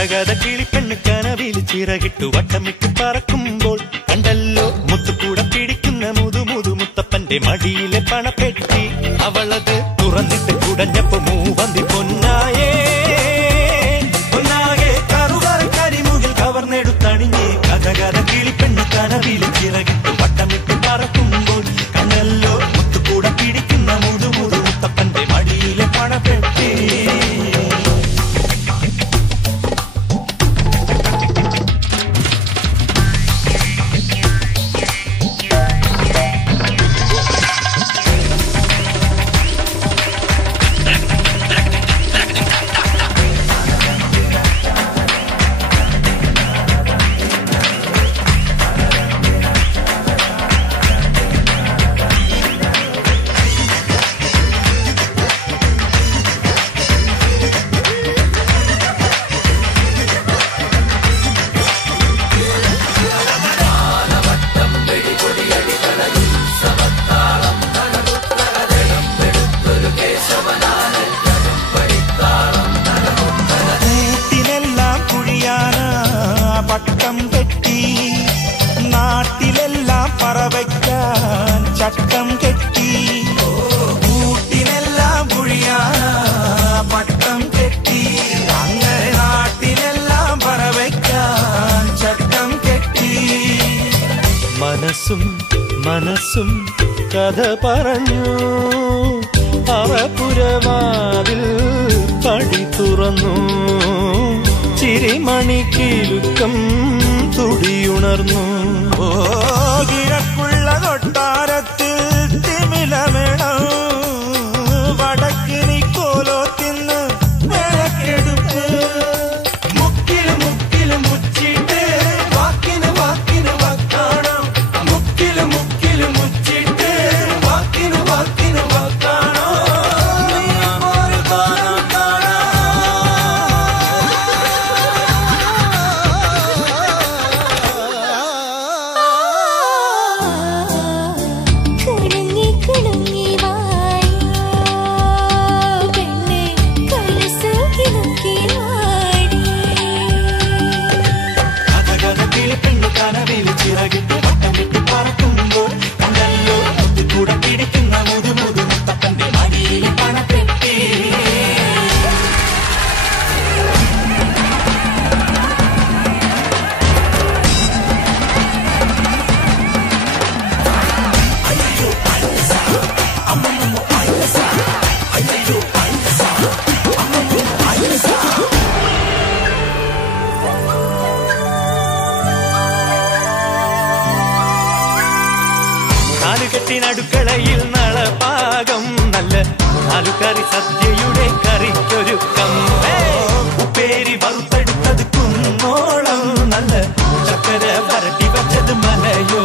കഥകഥ കിളിപ്പെണ്ണ് കനവിൽ ചിറകിട്ടു വട്ടമിട്ട് പറക്കുമ്പോൾ കണ്ടല്ലോ മുത്തുകൂടെ പിടിക്കുന്ന മുതു മുത്തപ്പന്റെ മടിയിലെ പണപ്പെട്ടി. അവളത് തുറന്നിട്ട് കുടഞ്ഞപ്പോ മൂവന്തി പൊന്നായേ കറുകറ കരിമുകിൽ കവർന്നെടുത്തണിഞ്ഞേ. കഥകഥ കിളിപ്പെണ്ണ് കനവിൽ ചിറകിട്ടു വട്ടമിട്ട് പറക്കുമ്പോൾ കണ്ടല്ലോ മുത്തുകൂടെ പിടിക്കുന്ന മുതു മുത്തപ്പന്റെ മടിയിലെ പണപ്പെട്ടി. പട്ടം കെട്ടി നാട്ടിലെല്ലാം പറവയ്ക്കാൻ ചട്ടം കെട്ടി. കൂട്ടിനെല്ലാം കുഴിയാന പട്ടം കെട്ടി. അങ്ങനെ നാട്ടിലെല്ലാം പറവയ്ക്കാൻ ചട്ടം കെട്ടി. മനസ്സും കഥ പറഞ്ഞു. അറപുരവാതിൽ പടി തുറന്നു. ചിരിമണിക്കിലുക്കം തുടിയുണർന്നു. കിഴക്കുള്ള കൊട്ടാരത്തിൽ തിമിലമേണം. വടക്കിനി കോലോത്തിന്ന് വിളക്കെടുപ്പ്. മുക്കിലും മുച്ചിട്ട് വാക്കിന് വക്കാണം. മുക്കിലും മുച്ചിട്ട് വാക്കിന് വക്കാണം. അടുക്കളയിൽ നളപാകം നല്ല നാലുകറി സദ്യയുടെ കറിക്കൊരുക്കം. ഉപ്പേരി വറുത്തെടുത്തത് കുന്നോളം നല്ല ചക്കര വരട്ടി വച്ചത് മലയോ.